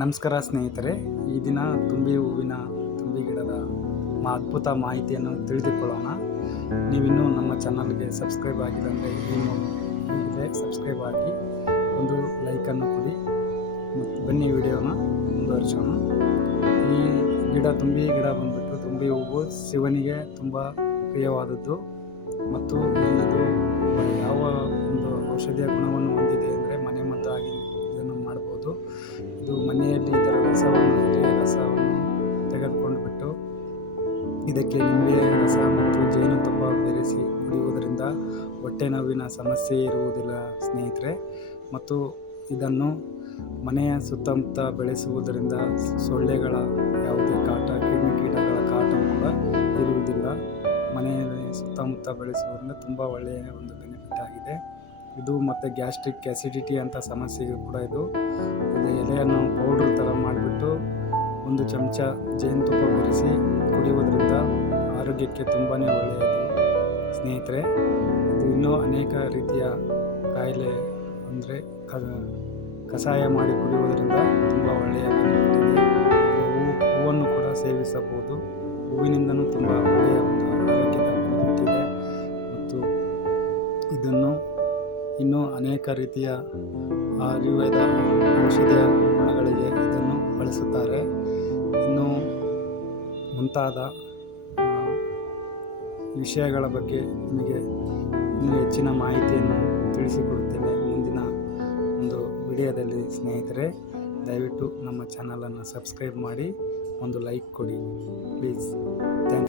ನಮಸ್ಕಾರ ಸ್ನೇಹಿತರೆ, ಈ ದಿನ ತುಂಬಿ ಹೂವಿನ ತುಂಬಿ ಗಿಡದ ಮಾ ಅದ್ಭುತ ಮಾಹಿತಿಯನ್ನು ತಿಳಿದುಕೊಳ್ಳೋಣ. ನೀವಿನ್ನೂ ನಮ್ಮ ಚಾನಲ್ಗೆ ಸಬ್ಸ್ಕ್ರೈಬ್ ಆಗಿಲ್ಲ ಅಂದರೆ ಏನು ಈಗಲೇ ಸಬ್ಸ್ಕ್ರೈಬ್ ಆಗಿ ಒಂದು ಲೈಕನ್ನು ಕೊಡಿ. ಮತ್ತು ಬನ್ನಿ ವಿಡಿಯೋನ ಮುಂದುವರಿಸೋಣ. ಈ ಗಿಡ ತುಂಬಿ ಗಿಡ ಬಂದುಬಿಟ್ಟು ತುಂಬಿ ಹೂವು ಶಿವನಿಗೆ ತುಂಬ ಪ್ರಿಯವಾದದ್ದು. ಮತ್ತು ಇದು ಯಾವ ಒಂದು ಔಷಧಿಯ ಗುಣವನ್ನು ಇದು ಮನೆಯಲ್ಲಿ ಇದರ ರಸವನ್ನು ರಸವನ್ನು ತೆಗೆದುಕೊಂಡು ಬಿಟ್ಟು ಇದಕ್ಕೆ ನಿಂಬೆ ರಸ ಮತ್ತು ಜೇನುತುಪ್ಪ ಬೆರೆಸಿ ಕುಡಿಯುವುದರಿಂದ ಹೊಟ್ಟೆ ನೋವಿನ ಸಮಸ್ಯೆ ಇರುವುದಿಲ್ಲ ಸ್ನೇಹಿತರೆ. ಮತ್ತು ಇದನ್ನು ಮನೆಯ ಸುತ್ತಮುತ್ತ ಬೆಳೆಸುವುದರಿಂದ ಸೊಳ್ಳೆಗಳ ಯಾವುದೇ ಕಾಟ ಕ್ರಿಮಿಕೀಟಗಳ ಕಾಟ ಕೂಡ ಇರುವುದಿಲ್ಲ. ಮನೆಯಲ್ಲಿ ಸುತ್ತಮುತ್ತ ಬೆಳೆಸುವುದರಿಂದ ತುಂಬ ಒಳ್ಳೆಯ ಒಂದು ಬೆನಿಫಿಟ್ ಆಗಿದೆ. ಇದು ಮತ್ತು ಗ್ಯಾಸ್ಟ್ರಿಕ್ ಆ್ಯಸಿಡಿಟಿ ಅಂತ ಸಮಸ್ಯೆಗೆ ಕೂಡ ಇದು. ಇದು ಎಲೆಯನ್ನು ಪೌಡ್ರ್ ಥರ ಮಾಡಿಬಿಟ್ಟು ಒಂದು ಚಮಚ ಜೇನುತುಪ್ಪ ಬೆರೆಸಿ ಕುಡಿಯುವುದರಿಂದ ಆರೋಗ್ಯಕ್ಕೆ ತುಂಬಾ ಒಳ್ಳೆಯದು. ಸ್ನೇಹಿತರೆ, ಇದು ಇನ್ನೂ ಅನೇಕ ರೀತಿಯ ಕಾಯಿಲೆ ಅಂದರೆ ಕಷಾಯ ಮಾಡಿ ಕುಡಿಯುವುದರಿಂದ ತುಂಬ ಒಳ್ಳೆಯ ಹೂವು, ಹೂವನ್ನು ಕೂಡ ಸೇವಿಸಬಹುದು. ಹೂವಿನಿಂದನೂ ತುಂಬ ಒಳ್ಳೆಯ ಒಂದು ಆರೋಗ್ಯದ ಮತ್ತು ಇದನ್ನು ಇನ್ನೂ ಅನೇಕ ರೀತಿಯ ಆಯುರ್ವೇದ ಔಷಧಿಯ ಗುಣಗಳಿಗೆ ಇದನ್ನು ಬಳಸುತ್ತಾರೆ. ಇನ್ನು ಮುಂತಾದ ವಿಷಯಗಳ ಬಗ್ಗೆ ನಿಮಗೆ ಇನ್ನೂ ಹೆಚ್ಚಿನ ಮಾಹಿತಿಯನ್ನು ತಿಳಿಸಿಕೊಡುತ್ತೇನೆ ಮುಂದಿನ ಒಂದು ವಿಡಿಯೋದಲ್ಲಿ, ಸ್ನೇಹಿತರೆ. ದಯವಿಟ್ಟು ನಮ್ಮ ಚಾನಲನ್ನು ಸಬ್ಸ್ಕ್ರೈಬ್ ಮಾಡಿ, ಒಂದು ಲೈಕ್ ಕೊಡಿ. ಪ್ಲೀಸ್. ಥ್ಯಾಂಕ್